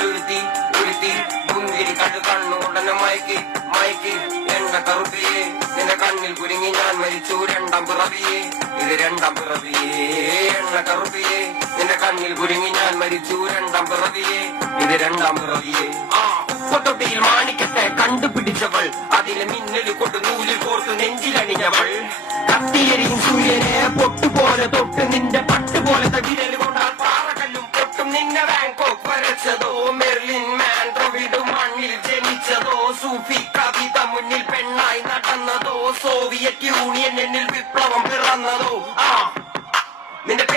അവളൊരുത്തി ഒരുത്തി പുന്തിരി കണ്ടു കണ്ണുകൊണ്ടെന്നെ മയക്കി മയക്കി എണ്ണ കറുപ്പിയെ നിന്റെ കണ്ണിൽ കുരുങ്ങി ഞാൻ മരിച്ചു രണ്ടാം പിറവിയെ ഇത് രണ്ടാം പിറവിയെ എണ്ണ കറുപ്പിയെ നിന്റെ കണ്ണിൽ കുരുങ്ങി ഞാൻ മരിച്ചു രണ്ടാം പിറവിയെ ഇത് രണ്ടാം പിറവിയെ പൊട്ടൊട്ടിയിൽ മാണിക്കത്തെ കണ്ടുപിടിച്ചവൾ അതിലെ മിന്നല് കൊണ്ട് നൂലിൽ കോർത്ത് നെഞ്ചിലണിഞ്ഞവൾ കത്തിയെരിയും സൂര്യനെ പൊട്ടുപോലെ തൊട്ട് നിന്നെ